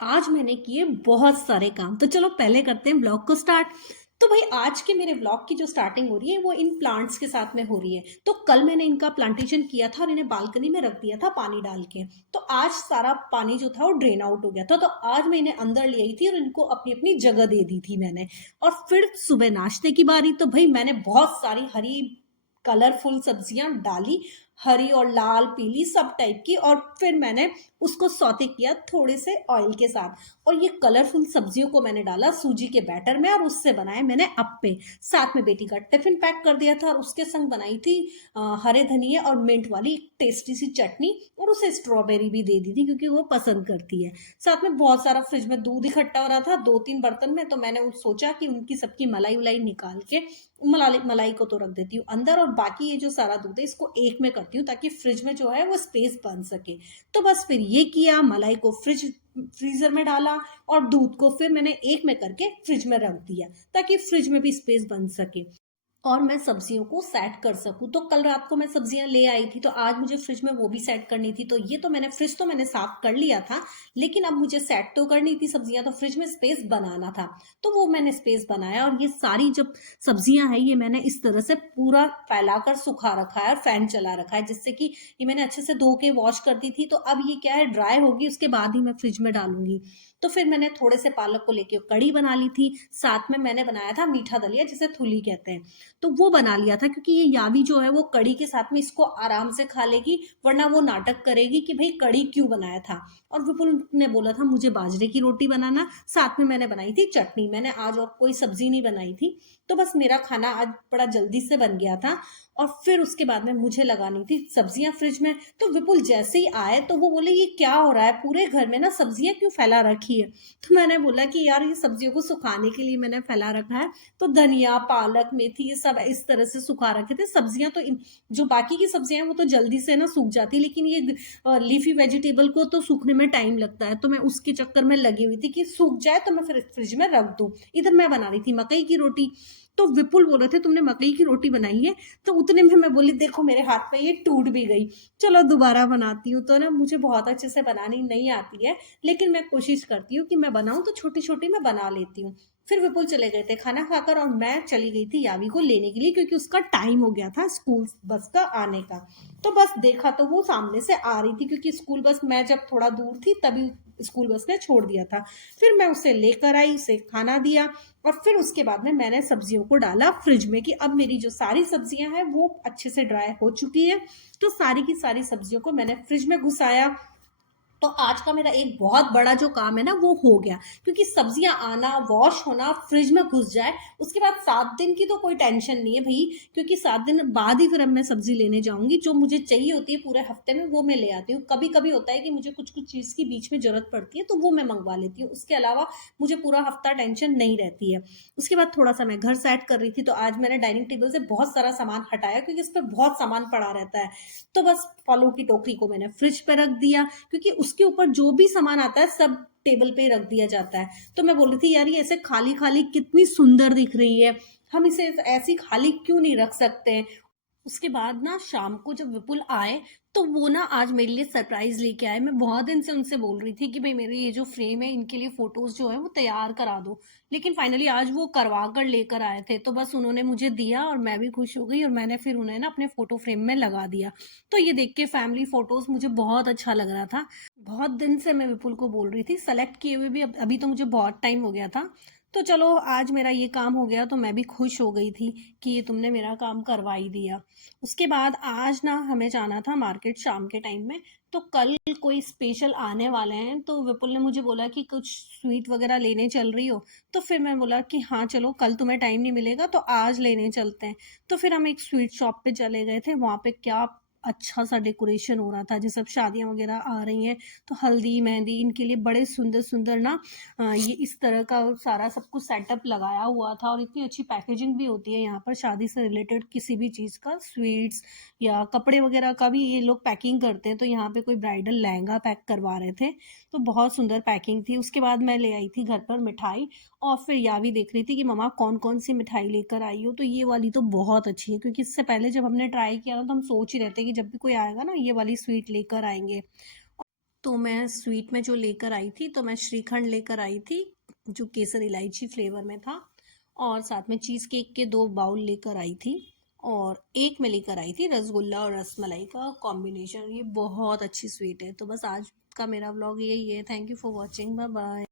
आज मैंने किए बहुत सारे काम। तो चलो पहले करते हैं ब्लॉग को स्टार्ट। तो भाई आज के मेरे ब्लॉग की जो स्टार्टिंग हो रही है वो इन प्लांट्स के साथ में हो रही है। तो कल मैंने इनका प्लांटेशन किया था और इन्हें बालकनी में रख दिया था पानी डाल के। तो आज सारा पानी जो था वो ड्रेन आउट हो गया था। तो आज मैं इन्हें अंदर ले आई थी और इनको अपनी अपनी जगह दे दी थी मैंने। और फिर सुबह नाश्ते की बारी। तो भाई मैंने बहुत सारी हरी कलरफुल सब्जियां डाली, हरी और लाल पीली सब टाइप की। और फिर मैंने उसको सौते किया थोड़े से ऑयल के साथ। और ये कलरफुल सब्जियों को मैंने डाला सूजी के बैटर में और उससे बनाए मैंने अप्पे। साथ में बेटी का टिफिन पैक कर दिया था और उसके संग बनाई थी हरे धनिया और मिंट वाली टेस्टी सी चटनी। और उसे स्ट्रॉबेरी भी दे दी थी क्योंकि वो पसंद करती है। साथ में बहुत सारा फ्रिज में दूध इकट्ठा हो रहा था 2-3 बर्तन में। तो मैंने सोचा कि उनकी सबकी मलाई उलाई निकाल के मलाई मलाई को तो रख देती हूँ अंदर, और बाकी ये जो सारा दूध है इसको एक में करती हूँ ताकि फ्रिज में जो है वो स्पेस बन सके। तो बस फिर ये किया, मलाई को फ्रीजर में डाला और दूध को फिर मैंने एक में करके फ्रिज में रख दिया ताकि फ्रिज में भी स्पेस बन सके और मैं सब्जियों को सेट कर सकूं। तो कल रात को मैं सब्जियां ले आई थी तो आज मुझे फ्रिज में वो भी सेट करनी थी। तो ये तो मैंने फ्रिज तो मैंने साफ कर लिया था, लेकिन अब मुझे सेट तो करनी थी सब्जियां, तो फ्रिज में स्पेस बनाना था। तो वो मैंने स्पेस बनाया और ये सारी जब सब्जियां हैं ये मैंने इस तरह से पूरा फैलाकर सुखा रखा है और फैन चला रखा है, जिससे कि ये मैंने अच्छे से धो के वॉश कर दी थी। तो अब ये क्या है, ड्राई होगी उसके बाद ही मैं फ्रिज में डालूंगी। तो फिर मैंने थोड़े से पालक को लेके कड़ी बना ली थी। साथ में मैंने बनाया था मीठा दलिया जिसे थुली कहते हैं। तो वो बना लिया था क्योंकि ये यावी जो है वो कड़ी के साथ में इसको आराम से खा लेगी, वरना वो नाटक करेगी कि भाई कड़ी क्यों बनाया था। और विपुल ने बोला था मुझे बाजरे की रोटी बनाना। साथ में मैंने बनाई थी चटनी। मैंने आज और कोई सब्जी नहीं बनाई थी। तो बस मेरा खाना आज बड़ा जल्दी से बन गया था। और फिर उसके बाद में मुझे लगानी थी सब्जियां फ्रिज में। तो विपुल जैसे ही आए तो वो बोले ये क्या हो रहा है, पूरे घर में ना सब्जियां क्यों फैला रखी है। तो मैंने बोला कि यार ये सब्जियों को सुखाने के लिए मैंने फैला रखा है। तो धनिया पालक मेथी ये सब इस तरह से सुखा रखे थे। सब्जियां तो जो बाकी की सब्जियां हैं वो तो जल्दी से ना सूख जाती, लेकिन ये लीफी वेजिटेबल को तो सूखने में टाइम लगता है। तो मैं उसके चक्कर में लगी हुई थी कि सूख जाए तो मैं फिर फ्रिज में रख दूं। इधर मैं बना रही थी मकई की रोटी। तो विपुल बोल रहे थे तुमने मकई की रोटी बनाई है। तो उतने में मैं बोली देखो मेरे हाथ में ये टूट भी गई, चलो दोबारा बनाती हूँ। तो ना मुझे बहुत अच्छे से बनानी नहीं आती है, लेकिन मैं कोशिश करती हूँ कि मैं बनाऊं तो छोटी छोटी मैं बना लेती हूँ। फिर विपुल चले गए थे खाना खाकर और मैं चली गई थी यावी को लेने के लिए क्योंकि उसका टाइम हो गया था स्कूल बस का आने का। तो बस देखा तो वो सामने से आ रही थी क्योंकि स्कूल बस मैं जब थोड़ा दूर थी तभी स्कूल बस ने छोड़ दिया था। फिर मैं उसे लेकर आई, उसे खाना दिया। और फिर उसके बाद में मैंने सब्जियों को डाला फ्रिज में कि अब मेरी जो सारी सब्जियां हैं वो अच्छे से ड्राई हो चुकी है। तो सारी की सारी सब्जियों को मैंने फ्रिज में घुसाया। तो आज का मेरा एक बहुत बड़ा जो काम है ना वो हो गया, क्योंकि सब्जियां आना वॉश होना फ्रिज में घुस जाए उसके बाद 7 दिन की तो कोई टेंशन नहीं है भाई, क्योंकि 7 दिन बाद ही फिर अब मैं सब्जी लेने जाऊंगी। जो मुझे चाहिए होती है पूरे हफ्ते में वो मैं ले आती हूँ। कभी कभी होता है कि मुझे कुछ कुछ चीज़ की बीच में जरूरत पड़ती है तो वो मैं मंगवा लेती हूँ, उसके अलावा मुझे पूरा हफ्ता टेंशन नहीं रहती है। उसके बाद थोड़ा सा मैं घर सेट कर रही थी तो आज मैंने डाइनिंग टेबल से बहुत सारा सामान हटाया क्योंकि इस पर बहुत सामान पड़ा रहता है। तो बस फलों की टोकरी को मैंने फ्रिज पे रख दिया क्योंकि उसके ऊपर जो भी सामान आता है सब टेबल पे रख दिया जाता है। तो मैं बोल रही थी यार ये ऐसे खाली खाली कितनी सुंदर दिख रही है, हम इसे ऐसी खाली क्यों नहीं रख सकते। उसके बाद ना शाम को जब विपुल आए तो वो ना आज मेरे लिए सरप्राइज लेके आए। मैं बहुत दिन से उनसे बोल रही थी कि भाई मेरे ये जो फ्रेम है इनके लिए फोटोज जो है वो तैयार करा दो, लेकिन फाइनली आज वो करवा कर लेकर आए थे। तो बस उन्होंने मुझे दिया और मैं भी खुश हो गई और मैंने फिर उन्हें ना अपने फोटो फ्रेम में लगा दिया। तो ये देख के फैमिली फोटोज मुझे बहुत अच्छा लग रहा था। बहुत दिन से मैं विपुल को बोल रही थी सेलेक्ट किए हुए भी, अभी तो मुझे बहुत टाइम हो गया था। तो चलो आज मेरा ये काम हो गया तो मैं भी खुश हो गई थी कि ये तुमने मेरा काम करवा ही दिया। उसके बाद आज ना हमें जाना था मार्केट शाम के टाइम में। तो कल कोई स्पेशल आने वाले हैं तो विपुल ने मुझे बोला कि कुछ स्वीट वगैरह लेने चल रही हो। तो फिर मैं बोला कि हाँ चलो, कल तुम्हें टाइम नहीं मिलेगा तो आज लेने चलते हैं। तो फिर हम एक स्वीट शॉप पे चले गए थे। वहाँ पे क्या अच्छा सा डेकोरेशन हो रहा था, जैसे अब शादियां वगैरह आ रही हैं तो हल्दी मेहंदी इनके लिए बड़े सुंदर सुंदर ना ये इस तरह का सारा सब कुछ सेटअप लगाया हुआ था। और इतनी अच्छी पैकेजिंग भी होती है यहाँ पर शादी से रिलेटेड किसी भी चीज़ का, स्वीट्स या कपड़े वगैरह का भी ये लोग पैकिंग करते हैं। तो यहाँ पे कोई ब्राइडल लहंगा पैक करवा रहे थे तो बहुत सुंदर पैकिंग थी। उसके बाद मैं ले आई थी घर पर मिठाई और फिर यावी देख रही थी कि मम्मा कौन कौन सी मिठाई लेकर आई हो। तो ये वाली तो बहुत अच्छी है क्योंकि इससे पहले जब हमने ट्राई किया था तो हम सोच ही रहते कि जब भी कोई आएगा ना ये वाली स्वीट लेकर आएंगे। तो मैं स्वीट में जो लेकर आई थी, तो मैं श्रीखंड लेकर आई थी जो केसर इलायची फ्लेवर में था, और साथ में चीज़ केक के 2 बाउल लेकर आई थी, और एक में लेकर आई थी रसगुल्ला और रसमलाई का कॉम्बिनेशन। ये बहुत अच्छी स्वीट है। तो बस आज का मेरा व्लॉग यही है। Thank you for watching. Bye bye.